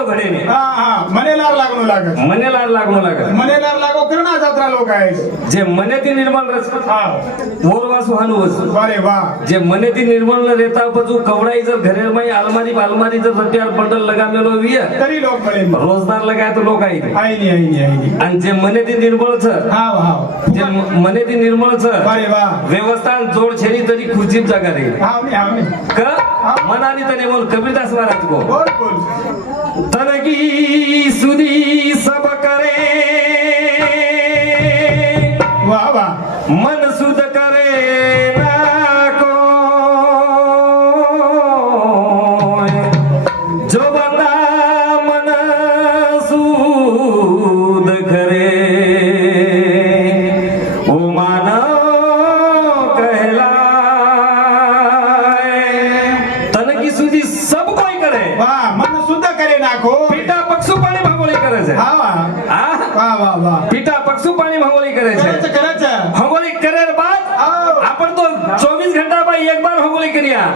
तो घडे ने મને લાર લાગણું લાગે છે. મને લાડ લાગણું લાગે મને લાર લાગો કરના જાત્રા લોકો આવે છે. જે મનેથી નિર્મળ રસ હા ઓરવાસુ હાનું વસ્તુ વારે વાહ જે મનેથી નિર્મળ ન રહેતા પછી કવડાઈ જર ઘરે માં આલમારી જર રટિયાર બંડલ લગામેલો વિય તરી લોક મળે રોજદાર લગાય તો લોક આવી આઈ અને જે મનેથી નિર્મળ છે હા હા જે મનેથી નિર્મળ છે વારે વાહ વ્યવસ્થા જોડ છેની તરી ખુરજી જાગા રહી આવને ક મનાની તને બોલ કબીરદાસ મહારાજ કો બોલ બોલ તનકી સુધી સબ કરે વાહ વાહ મન સુધ કરે ના કોઈ જો બંદા મન સુધ કરે ઓ માનવ કહેલાય તનકી સુધી સબ કોઈ કરે વાહ મન શુદ્ધ કરી નાખો પીટા પક્ષુ પાણી ભાગોળી કરે છે હા વાહ આ વાહ વાહ વાહ પીટા પક્ષુ પાણી ભાગોળી કરે છે કરે છે હંગોળી કરે બાદ આપણ તો 24 ઘંટા માં એક બાર હંગોળી કર્યા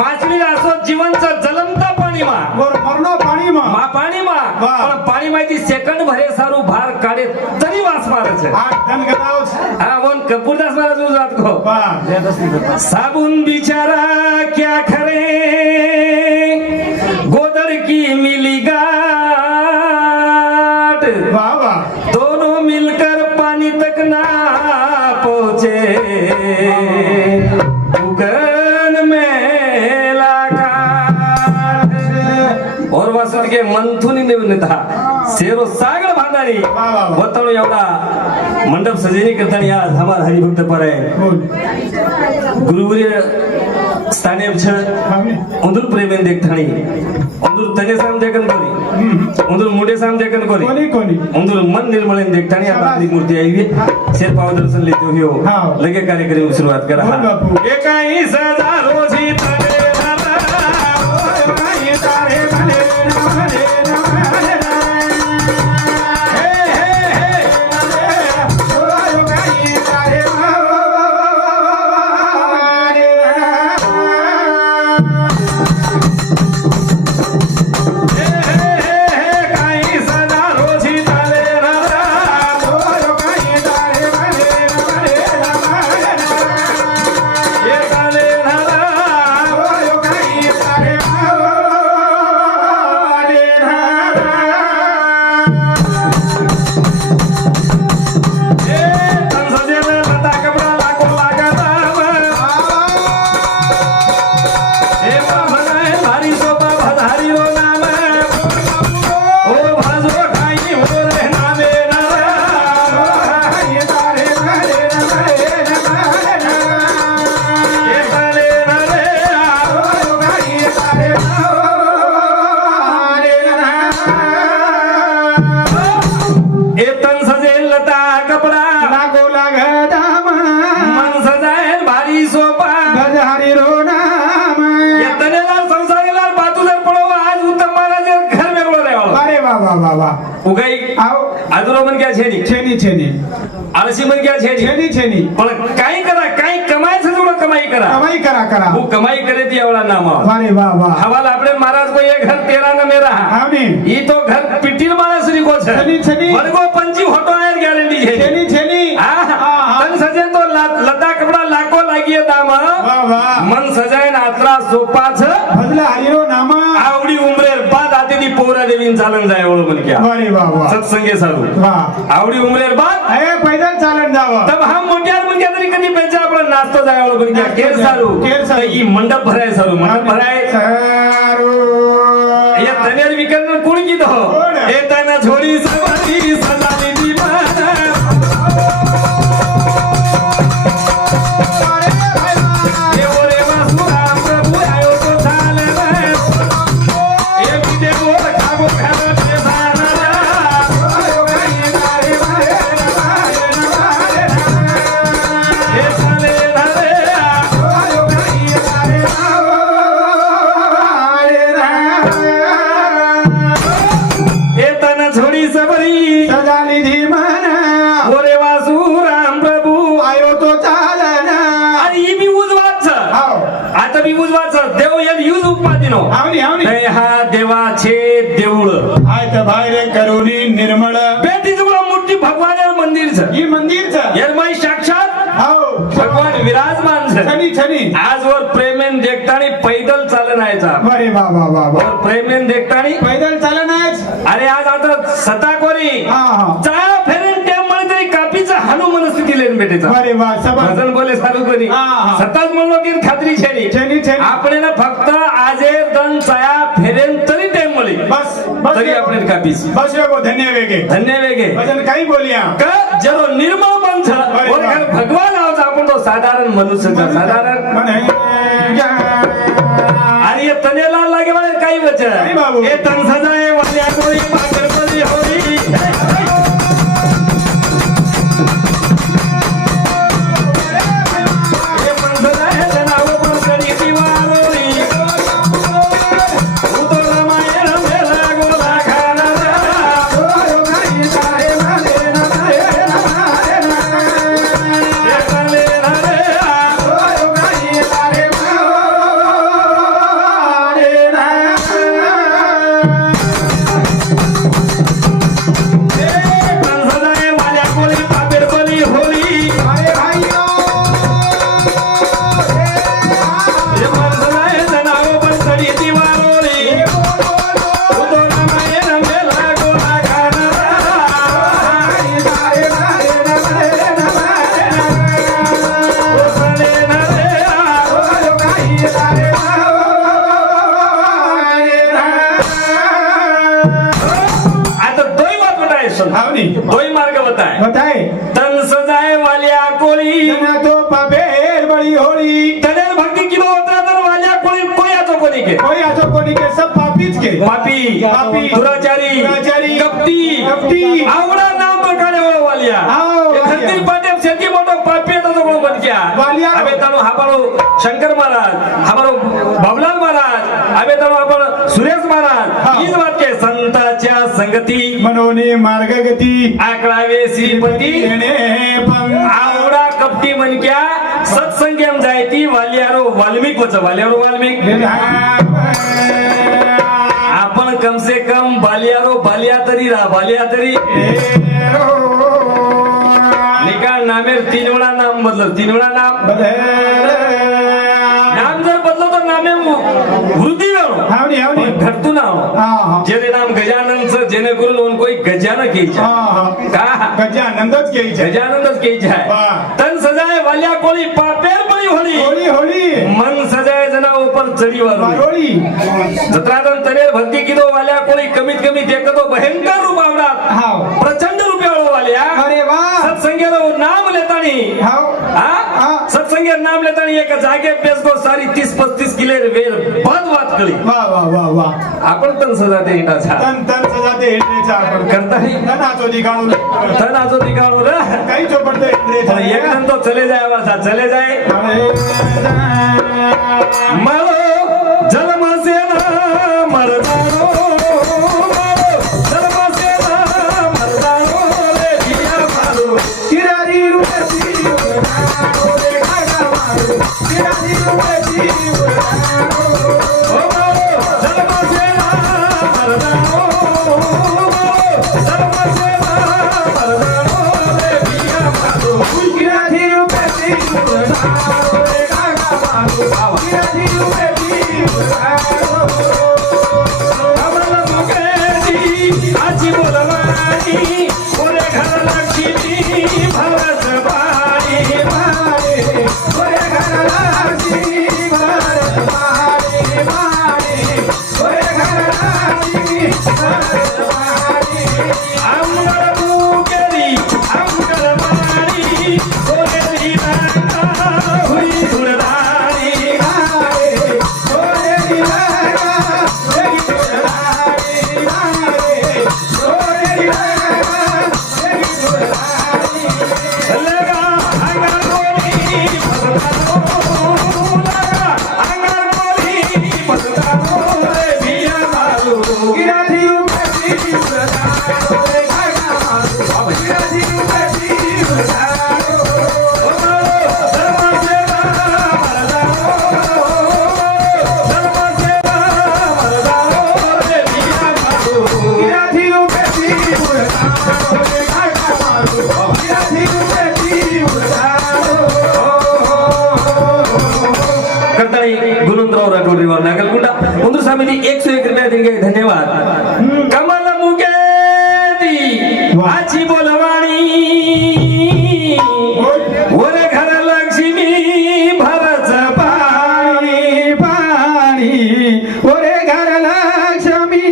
માછલી રાસો જીવન છે જલમતા પાણીમાં બોર મરનો પાણીમાં માં પાણીમાં વાહ. પણ પાણીમાંથી સેકન્ડ ભરે સારું ભાર કાઢે તરી વાસ મારે છે આ ધન ગણાવ છે હા બોલ કપૂરદાસ મહારાજ નું વાત કહો વાહ साबुन बिचारा क्या करे गोदड़ की मिली गाट વાહ વાહ दोनों मिलकर पानी तक ना पहुंचे उगन में लाकाट और वसंत के मंथुनी ने था शेरो सागर भांडारी वाह, वाह. वतन एवढा मंडप सजेनी करताना या हमारा हरिभक्त पर आहे બોલ गुरुवर्य स्थाने छ આવને उंदूर प्रेमेन देखताणी उंदूर तने साम देखन कोरी उंदूर मुंडे साम देखन कोरी કોની કોની उंदूर मन निर्मळेन देखताणी आ बापनी मूर्ती આવી शेर पाव दर्शन लेतो हो हाँ. लगे कार्यक्रम शुरुआत करा बोल बापू. एकाई सदा रोजी तने धारा એ તારે મને નમરે નમરે હે હે હે ઓયો ગાઈ તારે મારે एकाई सदा रोजी तने धारा ઓયો ગાઈ તારે મને નમરે નમરે एकाले धारा ઓયો ગાઈ તારે લાગો લાગડામાં मन सजाएल भारी सोपा ગજહારી રો નામ ये तनेलाल संसारीलाल बाजूला पडो आज उत्तम महाराज घर में रोड रेवाळो અરે વાહ વાહ વાહ વાહ उगाई આવ आदरो मन क्या छेनी છેની आळसी मन क्या छेनी છેની पण काय करा काय कमाय છે થોડો कमाई करा કમાઈ કરા वो कमाई करे ती एवढा नाम વારે વાહ વાહ हवाल आपले महाराज को ये घर तेरा न मेरा આવને ई तो घर पिटील माणस रिको छे छेनी. वर्गो पंची होटो आयर गॅरंटी छे છેની હા હા. તન સજે તો લતા કપડા લાખો લાગીએ દામ વાહ વાહ मन सजाय ना आतला सोपा छ ભજલા હરિરો નામ आवडी उमरेर बाद आते ती पोरा देवीन चालन जाय एवढं म्हण क्या વારે વાહ વાહ सत्संगे सारू વાह आवडी उमरेर बाद એ પૈદલ ચાલન જાવ तब हम मोठ्यार म्हणजे तरी कधी पेचा आपण नाचतो जाय एवढं म्हण क्या केर सारू केर सारू. ई मंडप भराय सारू मंडप भराय સારું ये तनेर विकन कोण कीधो कोण? ए तना छोडी सवारी सजाली दीवाना ए ओरे वासुरा प्रभु आयो तो चाले ए विदे बोल खागो घर ते साना ए चाले धारे ए तना छोडी सबरी સજા देऊळ हाय तर बाहेर करुणी निर्मळ बेटीचं मोठी भगवान मंदिर छ ही मंदिरचं यरमाई साक्षात हो भगवान विराजमान छ छनी छनी आजवर प्रेमेन देखतानी पैदल चालनायचा अरे वा वा वा वा प्रेमेन देखतानी पैदल चालनायच अरे आज आता सताकोरी हा हा चाया फेरेन टेम मध्ये तरी कापीचा हानू मनस्थिती लेन भेटेचा अरे वा सबा भजन बोले सारू कोणी हा, हा. सताच म्हणलो की खात्री छेनी छनी छनी આપણે ને ફક્ત આજે દન ચાયા ફેરેન તરી ટાઈમ મળી बस बस તરી આપણે કાપીશ बस वेगो धन्य वेगे ધન્ય વેગે भजन काही बोलिया ક જરો નિર્મળ મન છે અરે ઓર વાહ. ઘર ભગવાન આવતા आपण તો સાધારણ મનુષ્ય છે સાધારણ म्हणे आणि ये तनेला लागे वाले काही वचन नाही बाबू. ए तन सजाए वाल्या कोळी पाकर पदी होई ए मन सजाए जनाव पण कडी दिवारोली उतोला माये रमेला गोला खाना ए काले ना रे तन सजाए वाल्या कोळी पाकर पदी होई ए मन सजाए जनाव पण कडी दिवारोली उतोला माये रमेला गोला खाना आता दोय बात बताए सुन हावनी दोय मार्ग बताए बताए तन सजाए वाल्या कोळी जना तो पापेर बड़ी होली तनेर भक्ती किलो होता तर वाल्या कोळी कोणी आतो कोणी के कोई आजो कोणी के सब पापीच के पापी पापी, दुराचारी दुराचारी, कपटी कपटी, आवडा नाम बकाडे हो वाल्या हाव, वाल्या. खंदी पाटे शेती मोठो पापी तो कोण बनक्या वाल्या. अबे तनो हाबारो शंकर महाराज हाबारो बाबलाल महाराज अबे तनो आपण सुरेश हा. महाराज हीच बात के संताच्या संगती मनोनी मार्गगती आकडावे श्रीपती येणे पंग आवडा कपटी मनक्या सत्संगेम जायती वाल्यारो वाल्मिक वच वाल्यारो वाल्मिक आपण कम से कम बालियारो बालिया तरी निकाल नामेर 3 वेळा नाम बदल 3 वेळा नाम नाम जर बदलो तर नामे वृद्धी वेळो हावनी हावनी घटतू नाव हा हा जेने नाम गजाननचं जेणेकरून लोन कोई गजानन घ्यायच्या हा हा का गजानंदच घ्यायचे गजाननच घ्यायच्या वाह. तन सजाय वाल्या कोळी पापेर पळी होली होळी होळी मन सजाय जना ऊपर चढी वाली वारोळी जत्रादन तनेर भक्ती किदो वाल्या कोळी कमीत कमी देखतो भयंकर रूप आवडात हाव प्रचंड रूपे वाल्या अरे वा सत्संगेरो नाम लेतानी हाव हा हा. सत्संगे नाम लेतानी एक जागे बेसगो सारी 30-35 किले वेर बद वात कळी वा वा वा वा आपण तन सजाते इटाचा तन तन सजाते हेंद्रेचा आपण करता ही तनाचो दिगाणू तन आजो दिगाणू रे काही चोपडते हेंद्रेचा एक जण तो चले जाय वासा चले जाय मारो जन्म से ना मरदानो मारो जन्म से ना मरदानो रे दिया मारो किरारी रुपती उडानो रे खागा मारो किरारी रुपती उडानो ओ मारो जन्म से ना मरदानो मारो जन्म से ना मरदानो रे दिया मारो किरारी रुपती उडानो रे खागा मारो किरारी रुपती उडानो कमल मुखेजी आजी बोलवानी ओरे घर लक्ष्मी भरत बाई मारे ओरे घराची भारत मारे मारे ओरे घराची भारत मारे आमगर मुकेरी आमगर मारी ओरे नाना हुई धुरधारी मारे ओरे दिवारा ओरे दिवारी मारे ओरे दिवारा ओरे दिवारी लगा अंगर कोली पसंदानो लगा अंगर कोली पसंदानो रे बिया मारू किराती रुपती उडानो रे खागा मारो किराती रुपती उडानो ओ मारो धर्म सेवा मरदानो धर्म सेवा मरदानो रे बिया राठोड रेवा नागलकुंडा उंदूर समिती 101 रुपया दिले धन्यवाद कमल मुकेती आची बोलवाणी ओरे घर लक्ष्मी भरच पाणी पाणी ओरे घर लक्ष्मी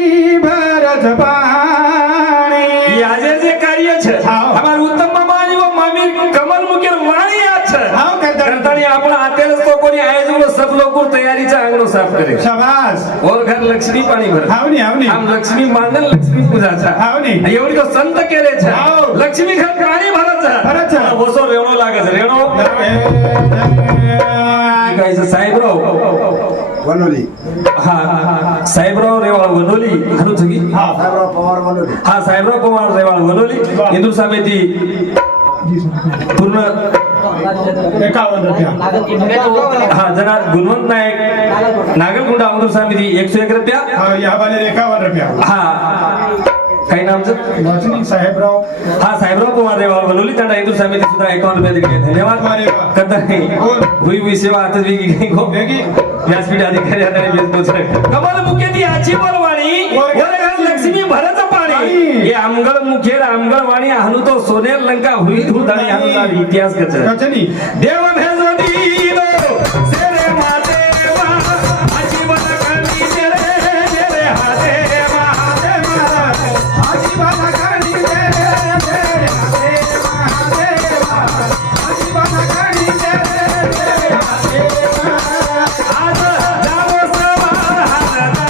भरत पाणी આજે જે કાર્ય છે અમાર ઉત્તમ મામાની વો મામી કમલ મુકેર વાણી આ છે હાવ કરતાની આપણા આતેલ તો કોની આયોજનો सब लोग तैयारी चा आंगणो साफ करे शाबाश और घर लक्ष्मी पाणी भर हावनी हावनी आम लक्ष्मी मांडल लक्ष्मी पूजा छा हावनी एवढी तो संत केले छे हाव. लक्ष्मी घर पाणी भरत भरत छे. वसो रेवणो लागे छे रेवणो काय છે સાહેબરાવ વનોલી હા સાહેબરાવ રેવાળ વનોલી હારું છે કી હા સાહેબરાવ પવાર વનોલી હા સાહેબરાવ પવાર રેવાળ વનોલી હિન્દુ સામેથી પૂર્ણ 51 रुपया हा जना गुणवंत नायक नागलकुंडा अमृत समिती 101 रुपया हाँ यहाँ वाले 51 रुपया हा काही नाम છે वाचनिक साहेबराव हा साहेबराव पवार रेवाळ वनोली तंडा हिंदू समिती सुद्धा 51 रुपया दिले धन्यवाद अरे वाह. कदर हुई सेवा आता वेगी गो वेगी. व्यासपीठ अधिकारी आता वेस कमल मुखेती आची बोलवाणी ओरे घर लक्ष्मी भरत पाणी ये आमगळ मुखेर आमगळ वाणी हानु तो सोनेर लंका हुई धुताणी हानु इतिहास कच कचनी देव भेजवदीनो सेरे महादेवा आची बोलवाणी तेरे तेरे हादेवा हादेवा आजी बाबा करणी दे दे महादेवा आजी बाबा करणी दे दे महादेवा आज जावो सवार हारदानो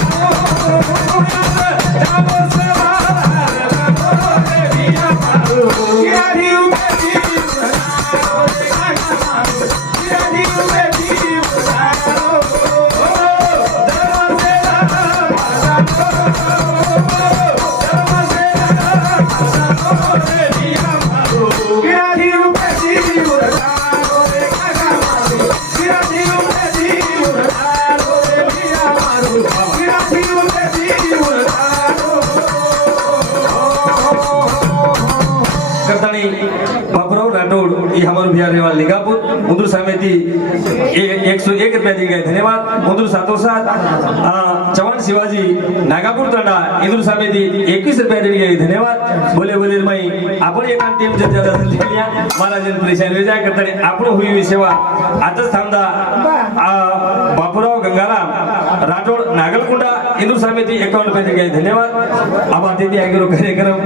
जावो सवार हारदानो देविया मारू गिराधी उभेची उडालो रे काका मारू गिराधी उभेची उडालो गिराधी उभेची उडालो रे काका मारू गिराधी उभेची उडालो रे बिया मारू गिराधी उभेची उडालो करतानी बाबूराव राठोड ये हमारे बिहार रेवाल लिंगापुर उंदूर समिति 101 रुपया दिए गए धन्यवाद उंदूर सातों साथ चौहान शिवाजी नागापुर तंडा इंदूर समिति 21 रुपया दिए गए धन्यवाद बोले बोले मई आपण एक टीम जर ज्यादा लिया महाराजन परेशान हो जाए करतानी आपण हुई हुई सेवा आताच थांबदा बाबूराव गंगाराम राठोड नागलकुंडा इंदूर समिति 51 रुपया दिए गए धन्यवाद अब आते कार्यक्रम